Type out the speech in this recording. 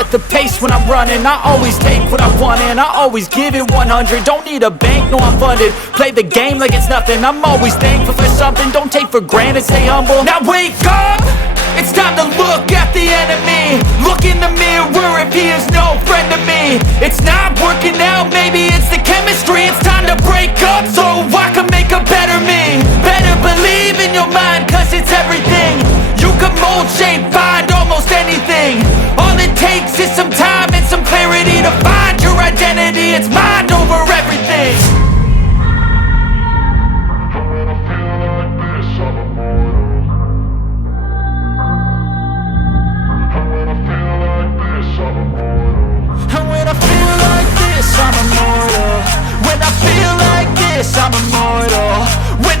set the pace when I'm running. I always take what I want and I always give it 100. Don't need a bank, no I'm funded. Play the game like it's nothing. I'm always thankful for something. Don't take for granted, stay humble. Now wake up! It's time to look at the enemy. Look in the mirror if he is no friend to me. It's not working out, maybe it's the chemistry. It's time to break up so I can make a better me. Better believe in your mind, cause it's everything. You can mold, shape, find almost anything. All it takes is some time and some clarity to find your identity. It's mind over everything. I'm immortal. When I feel like this, I'm immortal. When